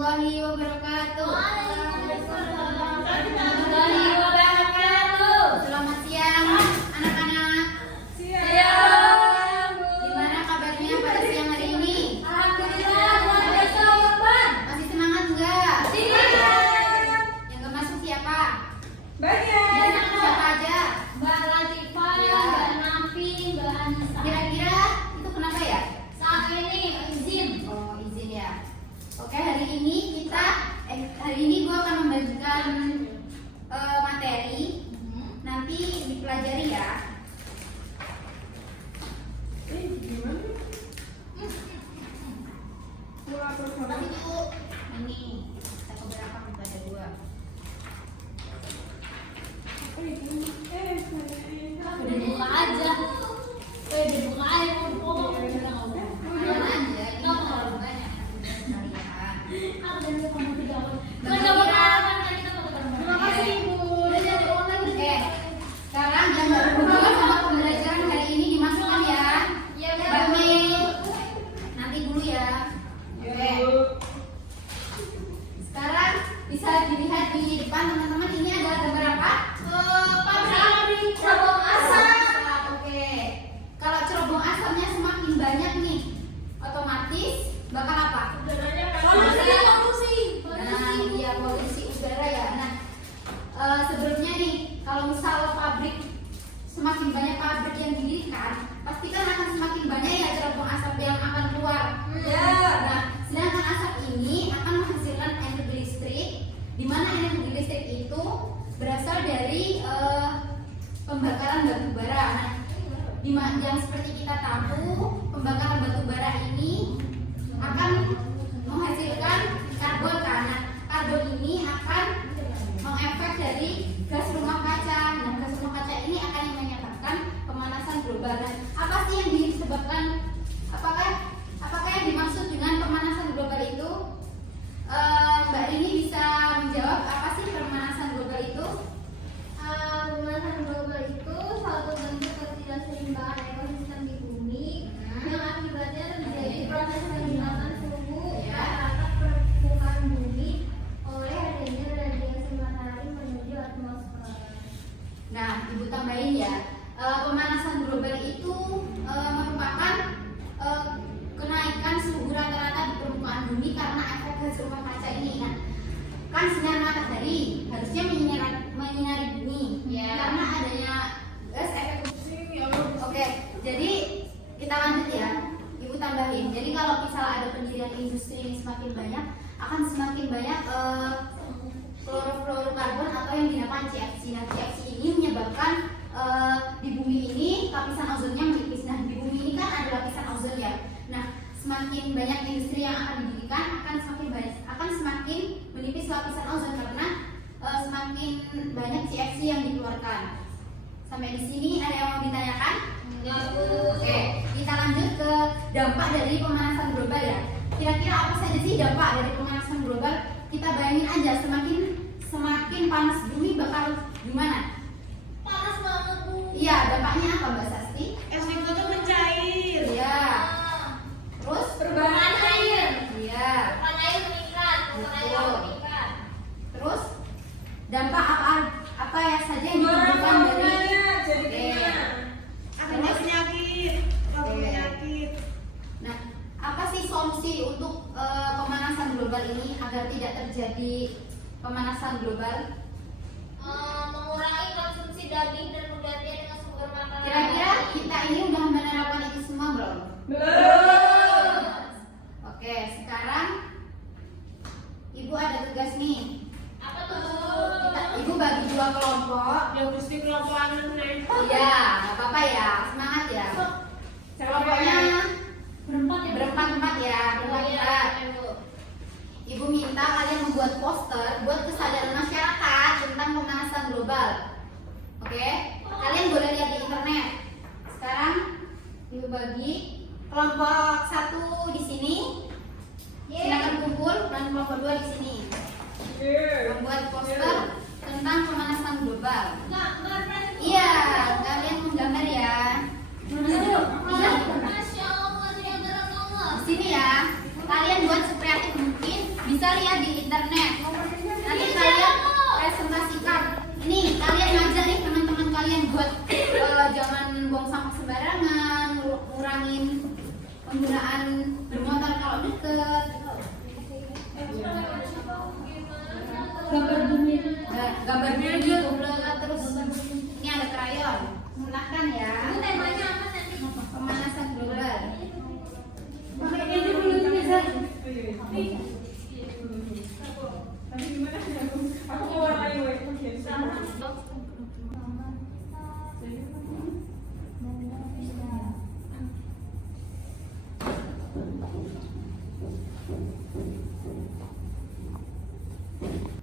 warahmatullahi wabarakatuh. Waalaikumsalam warahmatullahi wabarakatuh. Selamat siang anak-anak. Siang. Gimana kabarnya pada siang hari ini? Alhamdulillah luar biasa, Bang. Masih semangat enggak? Siang. Yang gak masuk siapa? Banyak. Siapa aja? Mbak Latifah, Ya. Mbak Nafi, Mbak Anissa. Kira-kira itu kenapa ya? Saat ini izin. Oh, izin ya. Oke, hari ini gua akan membagikan materi. Nanti dipelajari ya. Tapi itu ini satu berapa kepada dua. Udah buka aja. Udah buka aja. Mana aja, ini terlalu banyak kalian. Aku dan kamu tidak. Terima kasih Ibu. Oke, sekarang jam berbuka sama pembelajaran hari ini dimasukkan ya. Mbak Mei, nanti dulu ya. Oke. Sekarang bisa dilihat di depan teman-teman, ini ada gambar apa? Pabrik cerobong asap. Oke. Kalau cerobong asapnya semakin banyak nih, otomatis bakal apa? Nah, iya polusi udara ya. Nah, sebelumnya nih, kalau misal pabrik semakin banyak pabrik yang didirikan, pasti kan akan semakin banyak ya cerobong asap yang akan keluar. Nah, sedangkan asap ini akan menghasilkan energi listrik, di mana energi listrik itu berasal dari pembakaran batu bara. Nah, yang seperti kita tahu, pembakaran batu bara ini akan menghasilkan karbon kan. Nah, karbon ini akan mengefek dari gas rumah kaca. Nah, gas rumah kaca ini akan menyebabkan pemanasan global. Nah, apa sih yang disebabkan? Apakah yang dimaksud dengan pemanasan global itu? Mbak Rini bisa menjawab apa sih pemanasan global itu? Pemanasan global itu suatu bentuk ketidakseimbangan ekosistem di bumi yang akibatnya terjadi proses peningkatan suhu rata permukaan bumi oleh adanya radiasi matahari menuju atmosfer. Nah, Ibu tambahin ya, pemanasan global itu merupakan kenaikan suhu rata-rata di permukaan bumi karena efek gas rumah kaca ini. Nah, kan sinar matahari harusnya menyinari bumi, karena adanya gas efek. Oke, jadi kita lanjut ya, Ibu tambahin. Jadi kalau misalnya ada pendirian industri yang semakin banyak, akan semakin banyak klorofluorokarbon atau yang dinamakan CFC. Nah, CFC ini menyebabkan di bumi ini lapisan ozonnya menipis. Nah, di bumi ini kan ada lapisan ozon ya. Nah, semakin banyak industri yang akan didirikan, akan semakin menipis lapisan ozon karena semakin banyak CFC yang dikeluarkan. Sampai di sini ada yang mau ditanyakan? Oke, kita lanjut ke dampak dari pemanasan global ya. Kira-kira apa saja sih dampak dari pemanasan global? Kita bayangin aja, semakin panas bumi bakal gimana? Panas banget, Bu. Iya, dampaknya apa Mbak Sasti? Es itu mencair. Iya. Terus Permukaan air. Iya. Permukaan air meningkat. Permukaan air Betul. meningkat. Terus dampak apa ya saja yang ditimbulkan dari Jadi gimana? Ada penyakit. Kalau Oke. penyakit. Nah, apa sih solusi untuk pemanasan global ini agar tidak terjadi pemanasan global? Mengurangi konsumsi daging dan menggantinya dengan sumber makanan. Kira-kira kita ini udah menerapkan itu semua belum? Belum. Oke, sekarang Ibu ada tugas nih. Apa tuh? Ibu bagi dua kelompok. Yang mesti kelompok anu nih. Iya, nggak apa-apa ya, semangat ya. Kelompoknya Berempat ya? berempat-empat ya, berempat-empat. Ibu minta kalian membuat poster buat kesadaran masyarakat tentang pemanasan global. Oke? Kalian boleh lihat di internet. Sekarang Ibu bagi kelompok 1 di sini. Silakan kumpul dan kelompok 2 di sini. Membuat poster tentang pemanasan global. Iya, kalian menggambar ya. Masya Allah, Di sini ya. Kalian buat sekreatif mungkin, bisa bisa lihat di internet. Nanti kalian presentasikan. Ini kalian ngajak nih teman-teman kalian buat jangan buang sampah sembarangan, ngurangin penggunaan bermotor kalau deket. Gambar bumi gitu, terus ini ada krayon. Menggunakan ya. Itu temanya apa nanti? Pemanasan global. Aku mau warnai weh.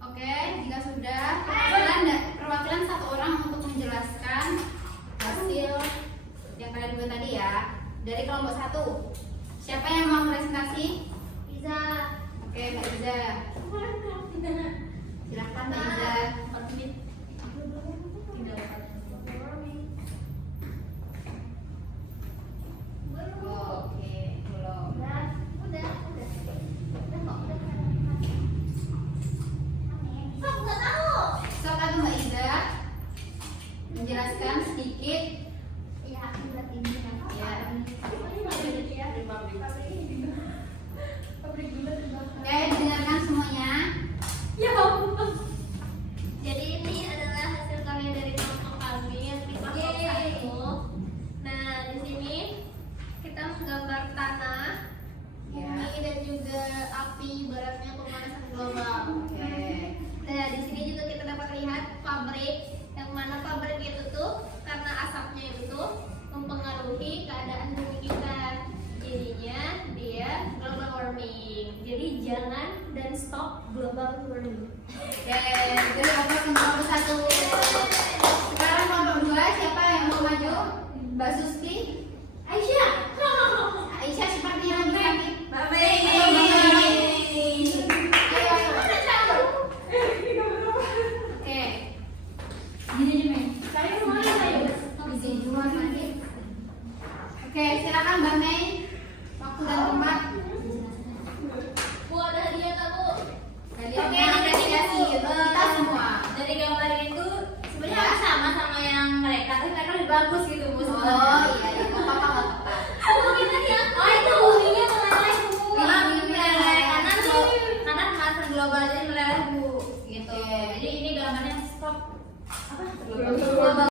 Oke, jika sudah, perwakilan satu orang untuk menjelaskan hasil yang kalian buat tadi ya. Dari kelompok 1. Siapa yang mau presentasi? Bisa. Oke, Mbak Iza. Silahkan Mbak Iza. Oke, belum. Udah kok, udah. Aku nggak tahu. Sok atau Mbak Iza menjelaskan sedikit. Ya, akibat ini kenapa? Ya. Pabrik gula terbakar. Oke, dengarkan semuanya. Ya ampun. Jadi ini adalah hasil karya dari kelompok kami yang di kelompok 1. Nah, di sini kita menggambar tanah, Ya. bumi dan juga api, ibaratnya pemanasan global. Oke. Nah, di sini juga kita dapat lihat pabrik, yang mana pabrik itu tuh karena asapnya itu tuh mempengaruhi keadaan bumi kita. Jadinya dia global warming. Jadi jangan dan stop global warming. Oke, jadi kelompok 1. Sekarang kelompok 2, siapa yang mau maju? Mbak Susti? Aisyah. Aisyah sepertinya lagi sakit. Mbak Atau Mbak Mei? Ayo, ayo. Udah tahu. Oke. Gini nih, Mei. Saya kemana ayo? Izin dulu nanti. Oke, silakan Mbak Mei. Waktu dan tempat. Bu, ada hadiah tak, Bu? Kalian Oke, apresiasi kita semua. Dari gambar itu sebenarnya Ya. sama sama yang mereka, tapi mereka lebih bagus gitu, Bu. Oh iya, iya, nggak apa-apa, nggak apa-apa. Oh, kita ya. Oh, itu buminya meleleh, Bu. Bumi meleleh. Karena pemanasan global jadi meleleh, Bu. Gitu. Jadi ini gambarnya stop apa? Global